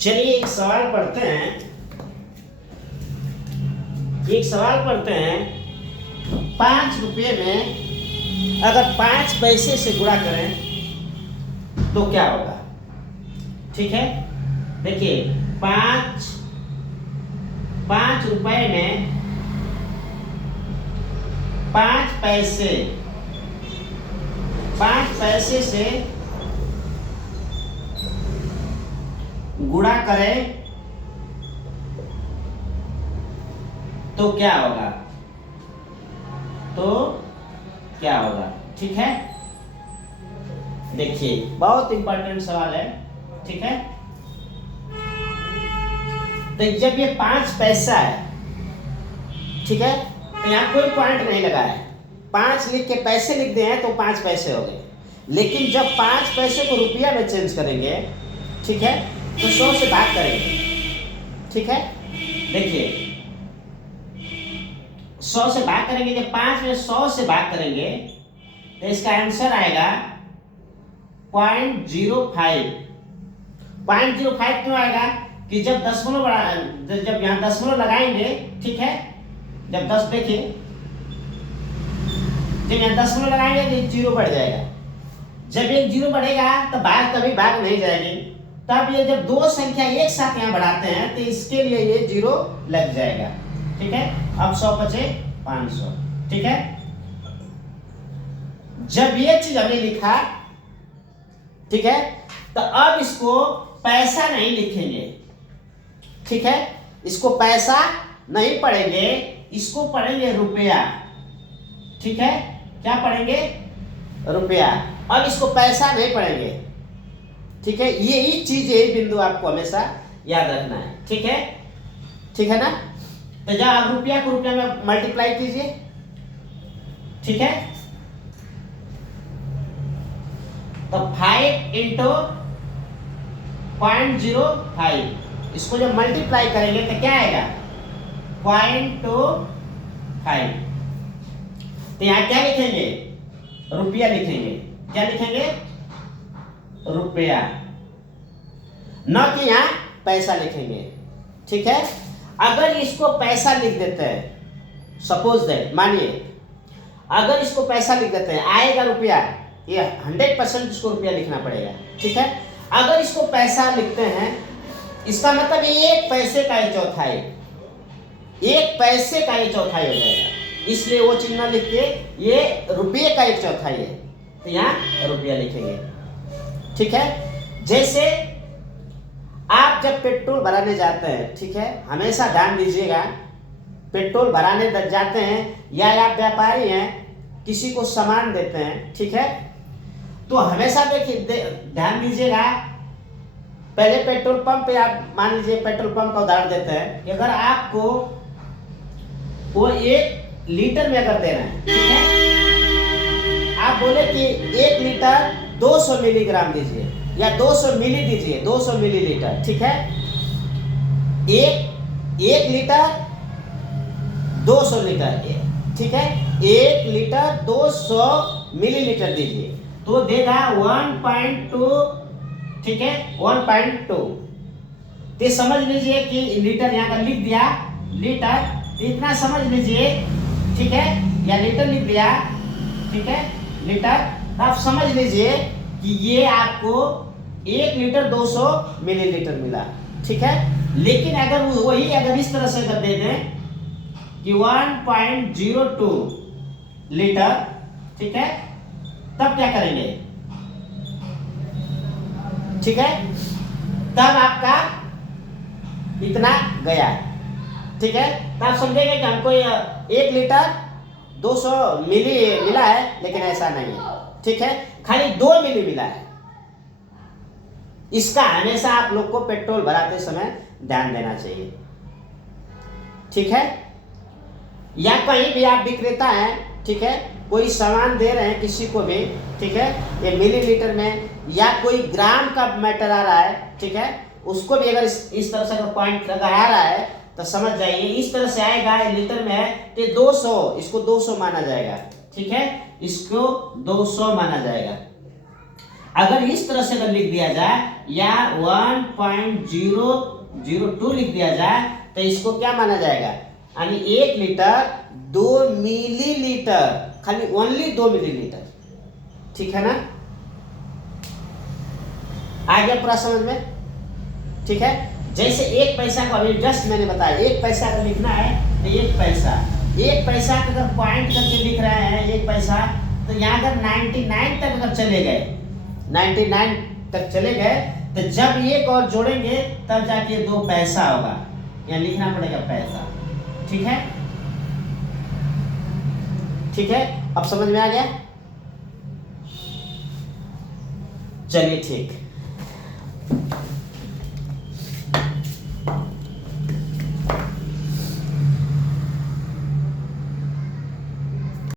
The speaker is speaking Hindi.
चलिए एक सवाल पढ़ते हैं। एक सवाल पढ़ते हैं। 5 रुपये में अगर 5 पैसे से गुणा करें तो क्या होगा? ठीक है, देखिए 5 रुपए में 5 पैसे से गुणा करें तो क्या होगा? ठीक है, देखिए बहुत इंपॉर्टेंट सवाल है। ठीक है, तो जब ये 5 पैसा है, ठीक है, तो यहाँ कोई पॉइंट नहीं लगा है। 5 लिख के पैसे लिख दिए हैं तो 5 पैसे हो गए। लेकिन जब 5 पैसे को रुपया में चेंज करेंगे, ठीक है, तो 100 से भाग करेंगे। ठीक है, देखिए 100 से भाग करेंगे। जब 5 में 100 से भाग करेंगे तो इसका आंसर आएगा 0.05। 0.05 क्यों आएगा? कि जब जब यहाँ दशमलव लगाएंगे, ठीक है, जब 10 देखिए, जब यहाँ दशमलव लगाएंगे तो 0 बढ़ जाएगा। जब एक 0 बढ़ेगा तो भाग कभी भाग नहीं जाएगी। तब ये जब दो संख्या एक साथ यहाँ बढ़ाते हैं तो इसके लिए ये 0 लग जाएगा। ठीक है, अब 100 बचे 500। ठीक है, जब ये चीज हमने लिखा, ठीक है, तो अब इसको पैसा नहीं लिखेंगे। ठीक है, इसको पैसा नहीं पढ़ेंगे, इसको पढ़ेंगे रुपया। ठीक है, क्या पढ़ेंगे? रुपया। अब इसको पैसा नहीं पढ़ेंगे। ठीक है, यही चीज, यही बिंदु आपको हमेशा याद रखना है। ठीक है, ठीक है ना? तो जब आप रुपया को रुपया में मल्टीप्लाई कीजिए। ठीक है, तो 5 इंटू 0.05, इसको जब मल्टीप्लाई करेंगे तो क्या आएगा? 0.25। तो यहां क्या लिखेंगे? रुपया लिखेंगे। क्या लिखेंगे? रुपया, न कि यहां पैसा लिखेंगे। ठीक है, अगर इसको पैसा लिख देते हैं, सपोज दैट, मानिए अगर इसको पैसा लिख देते हैं, आएगा रुपया, ये 100% इसको रुपया लिखना पड़ेगा। ठीक है, अगर इसको पैसा लिखते हैं, इसका मतलब एक पैसे का ही चौथाई, एक पैसे का ही चौथाई हो जाएगा। इसलिए वो चिन्ह लिख के ये रुपये का एक चौथाई है, तो यहाँ रुपया लिखेंगे। ठीक है, जैसे आप जब पेट्रोल भराने जाते हैं, ठीक है, हमेशा ध्यान दीजिएगा, पेट्रोल भराने जाते हैं या आप व्यापारी हैं, किसी को सामान देते हैं, ठीक है, तो हमेशा देखिए ध्यान दीजिएगा, पहले पेट्रोल पंप पे आप मान लीजिए पेट्रोल पंप का उदाहरण देते हैं कि अगर आपको वो 1 लीटर में अगर देना है, ठीक है, आप बोले कि 1 लीटर 200 मिलीग्राम दीजिए या 200 मिली दीजिए, 200 मिलीलीटर। ठीक है, एक लीटर 200 लीटर, ठीक है, 1 लीटर 200 मिलीलीटर दीजिए तो देगा 1.2। ठीक है, 1.2। तो समझ लीजिए कि लीटर यहाँ का लिख दिया, लीटर, इतना समझ लीजिए। ठीक है, या लीटर लिख दिया, ठीक है, लीटर, तो आप समझ लीजिए कि ये आपको 1 लीटर 200 मिलीलीटर मिला। ठीक है, लेकिन अगर वही अगर इस तरह से कर दे दें कि 1.02 लीटर, ठीक है, तब क्या करेंगे? ठीक है, तब आपका इतना गया। ठीक है, तो आप समझेंगे कि हमको 1 लीटर 200 मिली मिला है, लेकिन ऐसा नहीं है। ठीक है, खाली 2 मिली मिला है। इसका हमेशा आप लोग को पेट्रोल भराते समय ध्यान देना चाहिए। ठीक है, या कहीं भी आप विक्रेता हैं, ठीक है, कोई सामान दे रहे हैं किसी को भी, ठीक है, ये मिलीलीटर में या कोई ग्राम का मैटर आ रहा है, ठीक है, उसको भी अगर इस तरह से अगर पॉइंट लगा आ रहा है तो समझ जाइए इस तरह से आएगा, लीटर में है तो 200, इसको 200 माना जाएगा। ठीक है, इसको 200 माना जाएगा। अगर इस तरह से अगर लिख दिया जाए या 1.002 लिख दिया जाए तो इसको क्या माना जाएगा, यानी 1 लीटर 2 मिलीलीटर, खाली ओनली 2 मिलीलीटर। ठीक है ना, आ गया पूरा समझ में? ठीक है, जैसे 1 पैसा को अभी जस्ट मैंने बताया 1 पैसा अगर लिखना है तो 1 पैसा, 1 पैसा का अगर पॉइंट करके लिख रहे हैं 1 पैसा, तो यहाँ अगर 99 तक अगर चले गए, 99 तक चले गए, तो जब एक और जोड़ेंगे तब जाके 2 पैसा होगा, यहाँ लिखना पड़ेगा पैसा। ठीक है, ठीक है, अब समझ में आ गया? चलिए ठीक।